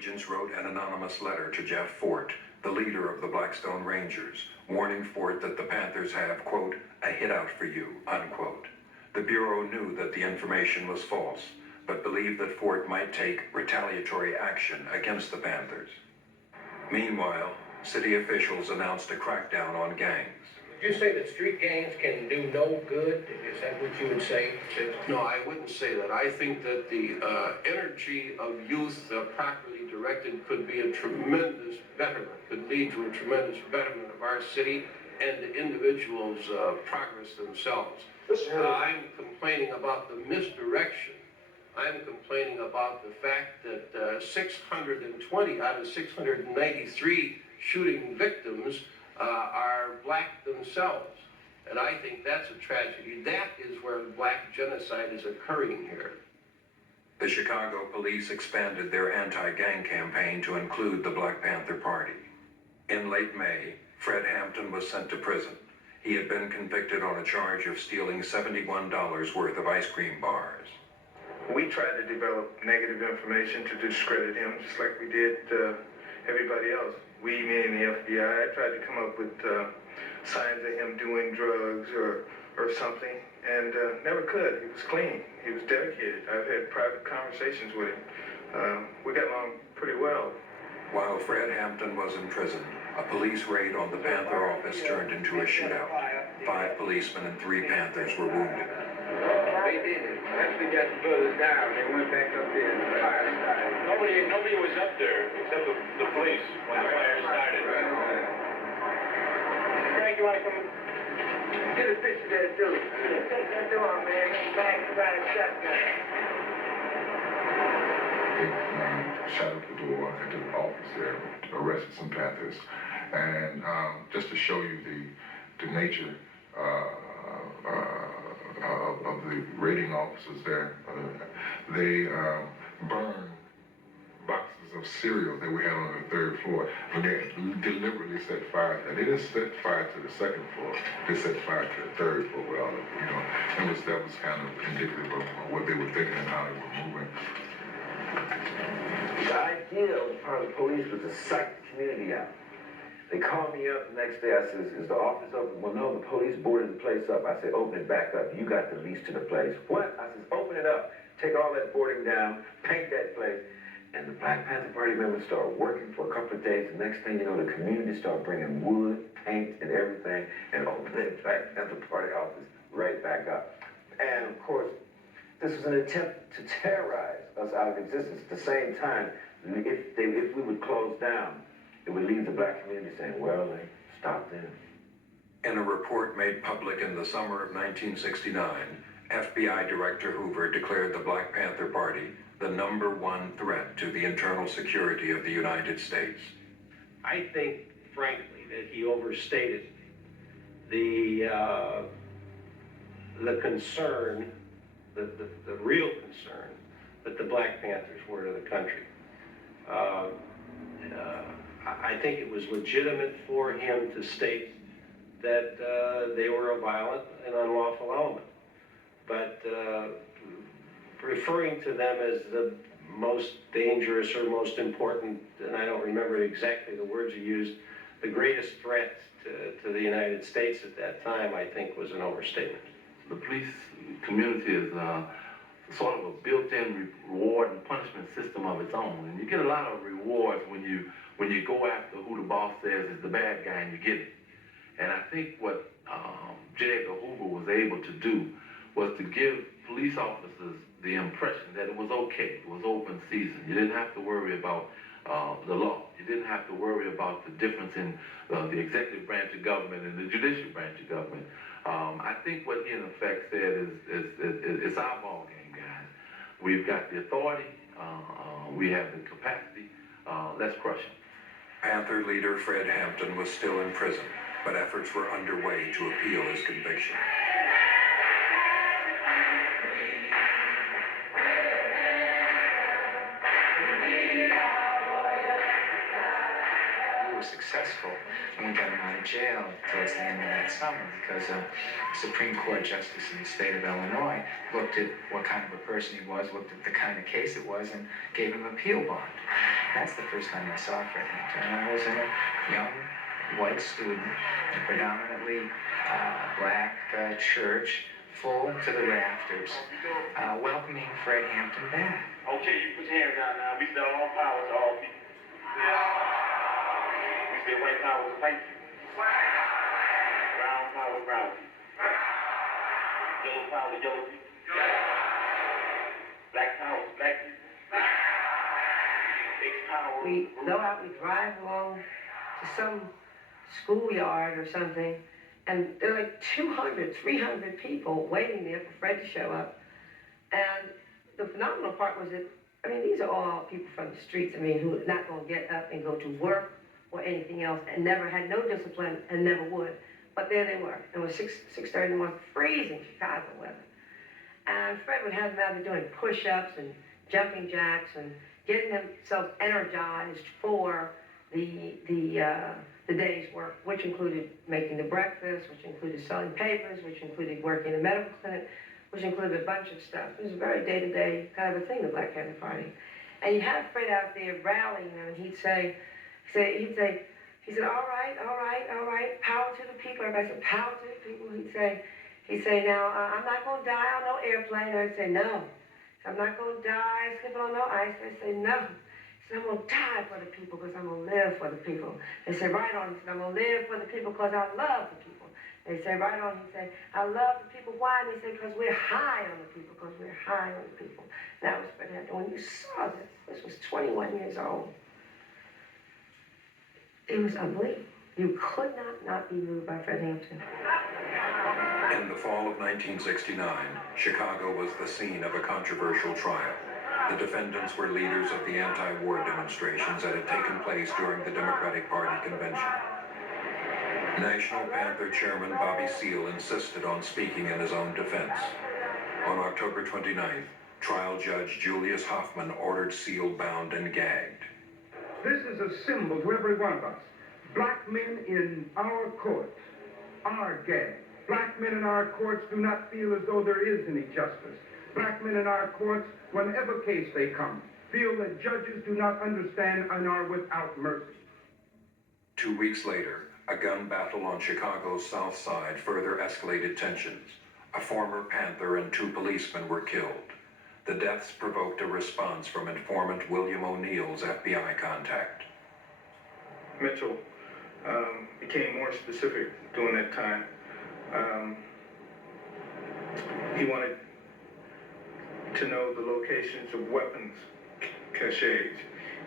agents wrote an anonymous letter to Jeff Fort, the leader of the Blackstone Rangers, warning Fort that the Panthers have, quote, a hideout for you, unquote. The Bureau knew that the information was false, but believed that Fort might take retaliatory action against the Panthers. Meanwhile, city officials announced a crackdown on gangs. Would you say that street gangs can do no good? Is that what you would say? No, I wouldn't say that. I think that the energy of youth properly directed could be a tremendous betterment, could lead to a tremendous betterment of our city and the individuals' progress themselves. I'm complaining about the misdirection. I'm complaining about the fact that 620 out of 693 shooting victims are black themselves. And I think that's a tragedy. That is where the black genocide is occurring here. The Chicago police expanded their anti-gang campaign to include the Black Panther Party. In late May, Fred Hampton was sent to prison. He had been convicted on a charge of stealing $71 worth of ice cream bars. We tried to develop negative information to discredit him, just like we did everybody else. We, meaning the FBI, tried to come up with signs of him doing drugs or something, and never could. He was clean. He was dedicated. I've had private conversations with him. We got along pretty well. While Fred Hampton was in prison, a police raid on the Panther office turned into a shootout. 5 policemen and 3 Panthers were wounded. They did it. Once we got further down, they went back up there and the fire started. Nobody was up there except the police when the fire started. Frank, you want to come get a picture there, too? Yeah, take that door, man. Back by the shotgun. They shot up the door into the office there, arrested some Panthers. And just to show you the nature of the raiding officers there, they burned boxes of cereal that we had on the 3rd floor. And they deliberately set fire. And they didn't set fire to the 2nd floor. They set fire to the 3rd floor with all of it. You know, that was kind of indicative of what they were thinking and how they were moving. The idea on the part of the police was to psych the community out. They called me up the next day. I said, is the office open? Well, no, the police boarded the place up. I said, open it back up. You got the lease to the place. What? I said, open it up. Take all that boarding down, paint that place. And the Black Panther Party members started working for a couple of days. The next thing you know, the community started bringing wood, paint, and everything, and opened that Black Panther Party office right back up. And, of course, this was an attempt to terrorize us out of existence. At the same time, if we would close down, it would leave the black community saying, well, they stopped them. In a report made public in the summer of 1969, FBI Director Hoover declared the Black Panther Party the #1 threat to the internal security of the United States. I think, frankly, that he overstated the concern, the real concern that the Black Panthers were to the country. I think it was legitimate for him to state that they were a violent and unlawful element. But referring to them as the most dangerous or most important, and I don't remember exactly the words he used, the greatest threat to the United States at that time, I think was an overstatement. The police community is sort of a built-in reward and punishment system of its own. And you get a lot of rewards when you go after who the boss says is the bad guy and you get it. And I think what J. Edgar Hoover was able to do was to give police officers the impression that it was okay, it was open season. You didn't have to worry about the law. You didn't have to worry about the difference in the executive branch of government and the judicial branch of government. I think what he in effect said is it's our ball game, guys. We've got the authority, we have the capacity, let's crush him. Panther leader Fred Hampton was still in prison, but efforts were underway to appeal his conviction. Successful when we got him out of jail towards the end of that summer, because a Supreme Court justice in the state of Illinois looked at what kind of a person he was, looked at the kind of case it was, and gave him appeal bond. That's the first time I saw Fred Hampton. And I was in a young white student, a predominantly black church, full to the rafters, welcoming Fred Hampton back. Okay, you put your hands down now. We say all power to all people. We say white power to white people. Brown power to brown people. Yellow power to yellow people. Black power to black people. X power. We go out, we drive along to some schoolyard or something, and there are like 200, 300 people waiting there for Fred to show up. And the phenomenal part was that, I mean, these are all people from the streets, I mean, who are not going to get up and go to work or anything else, and never had no discipline and never would. But there they were. It was 6:30 in the morning, freezing Chicago weather. And Fred would have them out there doing push-ups and jumping jacks and getting themselves energized for the day's work, which included making the breakfast, which included selling papers, which included working in a medical clinic, which included a bunch of stuff. It was a very day-to-day kind of a thing, the Black Panther Party. And you had Fred out there rallying them, and he'd say, all right, power to the people. Everybody said, power to the people. He'd say, now, I'm not going to die on no airplane. I'd say, no. I'm not going to die slipping on no ice. They'd say, no. He said, I'm going to die for the people because I'm going to live for the people. They say, right on. He said, I'm going to live for the people because I love the people. They say, right on. He said, I love the people. Why? And they say, because we're high on the people, because we're high on the people. That was Fred Hampton. When you saw this was 21 years old. It was unbelievable. You could not be moved by Fred Hampton. In the fall of 1969, Chicago was the scene of a controversial trial. The defendants were leaders of the anti-war demonstrations that had taken place during the Democratic Party convention. National Panther Chairman Bobby Seale insisted on speaking in his own defense. On October 29th, trial judge Julius Hoffman ordered Seale bound and gagged. This is a symbol to every one of us. Black men in our courts are gagged. Black men in our courts do not feel as though there is any justice. Black men in our courts, whenever case they come, feel that judges do not understand and are without mercy. 2 weeks later, a gun battle on Chicago's South Side further escalated tensions. A former Panther and 2 policemen were killed. The deaths provoked a response from informant William O'Neill's FBI contact. Mitchell became more specific during that time. He wanted to know the locations of weapons caches.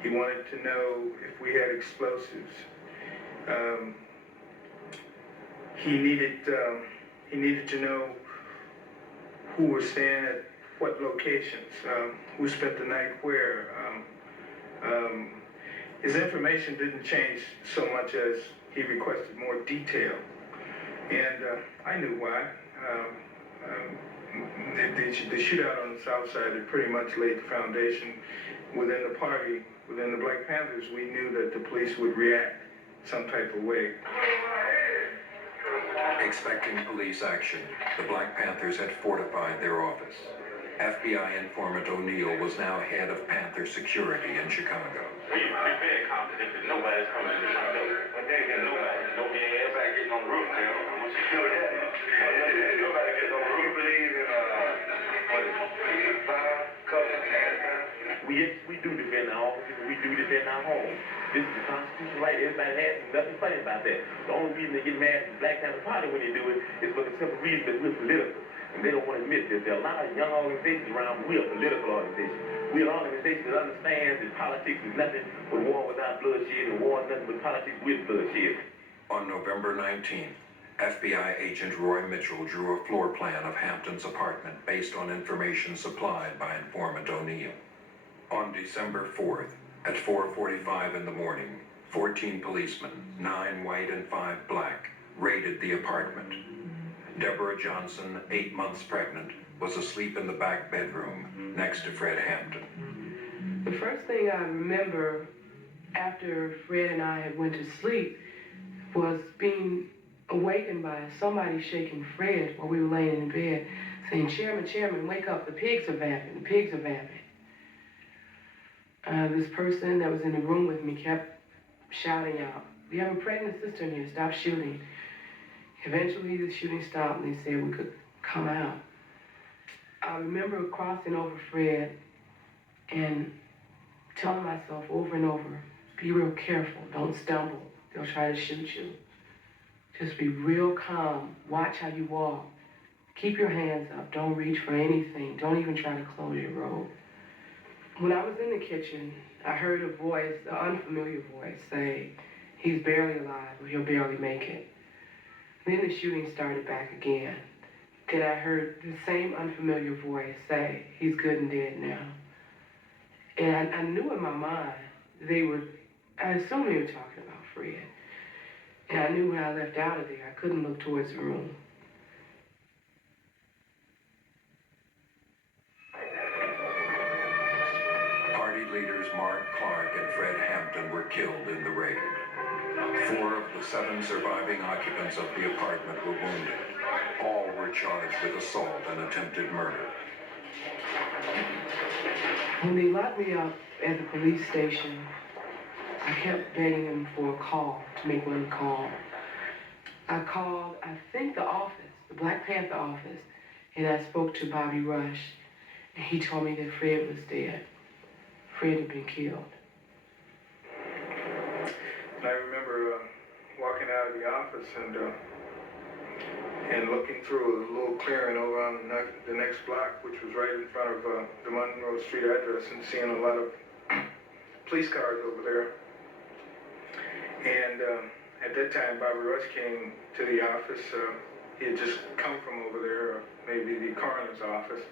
He wanted to know if we had explosives. He needed to know who was staying at what locations, who spent the night where. His information didn't change so much as he requested more detail. And I knew why. The shootout on the South Side had pretty much laid the foundation within the party, within the Black Panthers. We knew that the police would react some type of way. Expecting police action, the Black Panthers had fortified their office. FBI informant O'Neill was now head of Panther security in Chicago. We very confident that nobody's coming to this building. But they get nobody getting on the roof, man. I want you to know that. Nobody getting on the roof. Believe in fire, cover, we do defend our offices, we do defend our homes. This is the Constitution right. Everybody has nothing funny about that. The only reason they get mad at the Black Panther Party when they do it is for the simple reason that we're political. And they don't want to admit this. There are a lot of young organizations around, but we're a political organization. We're an organization that understands that politics is nothing but war without bloodshed, and war is nothing but politics with bloodshed. On November 19th, FBI agent Roy Mitchell drew a floor plan of Hampton's apartment based on information supplied by informant O'Neill. On December 4th, at 4:45 in the morning, 14 policemen, 9 white and 5 black, raided the apartment. Deborah Johnson, 8 months pregnant, was asleep in the back bedroom next to Fred Hampton. The first thing I remember after Fred and I had went to sleep was being awakened by somebody shaking Fred while we were laying in bed, saying, Chairman, wake up, the pigs are vamping, the pigs are vamping. This person that was in the room with me kept shouting out, "We have a pregnant sister in here, stop shooting." Eventually the shooting stopped and they said we could come out. I remember crossing over Fred and telling myself over and over, be real careful, don't stumble, they'll try to shoot you. Just be real calm, watch how you walk. Keep your hands up, don't reach for anything, don't even try to close your robe. When I was in the kitchen, I heard a voice, an unfamiliar voice, say, he's barely alive, or he'll barely make it. Then the shooting started back again. Then I heard the same unfamiliar voice say, he's good and dead now. And I knew in my mind, I assumed they were talking about Fred. And I knew when I left out of there, I couldn't look towards the room. Party leaders Mark Clark and Fred Hampton were killed in the raid. 4 of the 7 surviving occupants of the apartment were wounded. All were charged with assault and attempted murder. When they locked me up at the police station, I kept begging them for a call, to make one call. I called, I think, the office, the Black Panther office, and I spoke to Bobby Rush, and he told me that Fred was dead. Fred had been killed. And I remember walking out of the office and looking through a little clearing over on the next block, which was right in front of the Monroe Street address, and seeing a lot of police cars over there. And at that time, Bobby Rush came to the office. He had just come from over there, or maybe the coroner's office.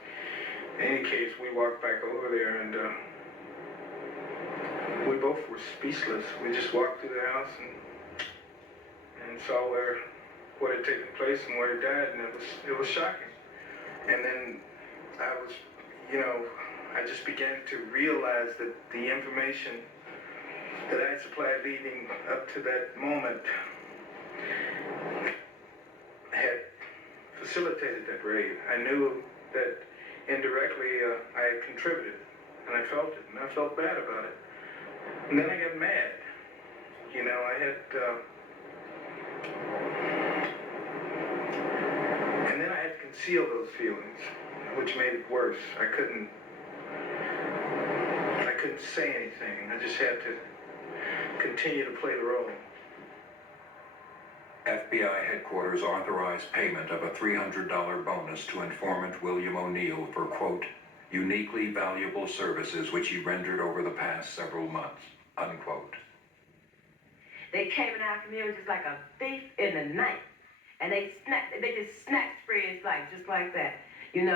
In any case, we walked back over there, and we both were speechless. We just walked through the house and saw what had taken place and where he died, and it was shocking. And then I just began to realize that the information that I had supplied leading up to that moment had facilitated that raid. I knew that indirectly I had contributed, and I felt it, and I felt bad about it. And then I got mad. And then I had to conceal those feelings, which made it worse. I couldn't say anything. I just had to continue to play the role. FBI headquarters authorized payment of a $300 bonus to informant William O'Neill for, quote, uniquely valuable services which he rendered over the past several months, unquote. They came in our community just like a thief in the night. And they just snatched Fred's life just like that, And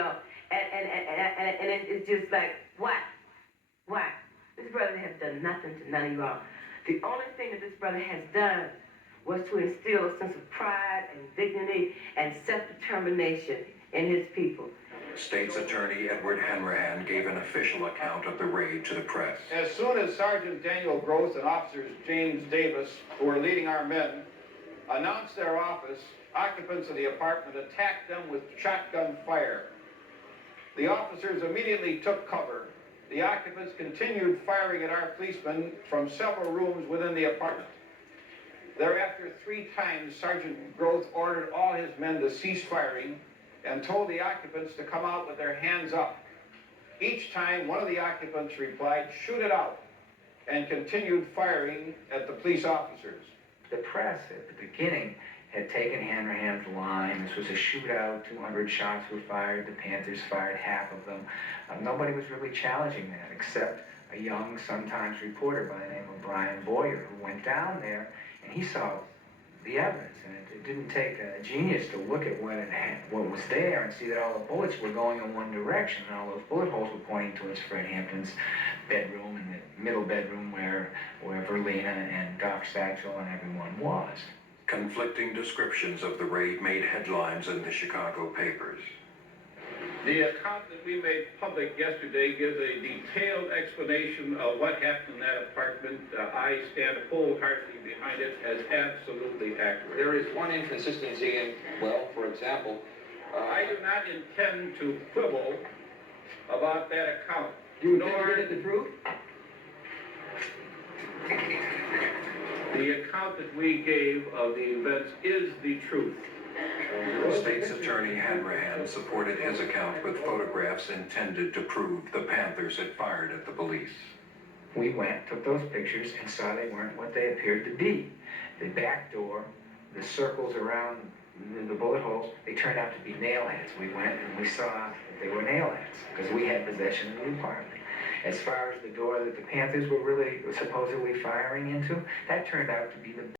it's just like, why? Why? This brother has done nothing to none of y'all. The only thing that this brother has done was to instill a sense of pride and dignity and self-determination in his people. State's Attorney Edward Hanrahan gave an official account of the raid to the press. As soon as Sergeant Daniel Gross and officers James Davis, who were leading our men, announced their office, occupants of the apartment attacked them with shotgun fire. The officers immediately took cover. The occupants continued firing at our policemen from several rooms within the apartment. Thereafter, 3 times, Sergeant Groth ordered all his men to cease firing and told the occupants to come out with their hands up. Each time, one of the occupants replied, "Shoot it out," and continued firing at the police officers. The press at the beginning had taken Hanrahan's line. This was a shootout, 200 shots were fired, the Panthers fired half of them. Nobody was really challenging that except a young Sun-Times reporter by the name of Brian Boyer, who went down there and he saw the evidence. And it didn't take a genius to look at what was there and see that all the bullets were going in one direction, and all those bullet holes were pointing towards Fred Hampton's bedroom, and the middle bedroom where Verlina and Doc Satchel and everyone was. Conflicting descriptions of the raid made headlines in the Chicago papers. The account that we made public yesterday gives a detailed explanation of what happened in that apartment. I stand wholeheartedly behind it as absolutely accurate. There is one inconsistency in, well, for example, I do not intend to quibble about that account. You intend to get it the truth? The account that we gave of the events is the truth. The state's attorney, Hanrahan, supported his account with photographs intended to prove the Panthers had fired at the police. We went, took those pictures, and saw they weren't what they appeared to be. The back door, the circles around the bullet holes, they turned out to be nail heads. We went and we saw that they were nail heads, because we had possession of the apartment. As far as the door that the Panthers were supposedly firing into, that turned out to be the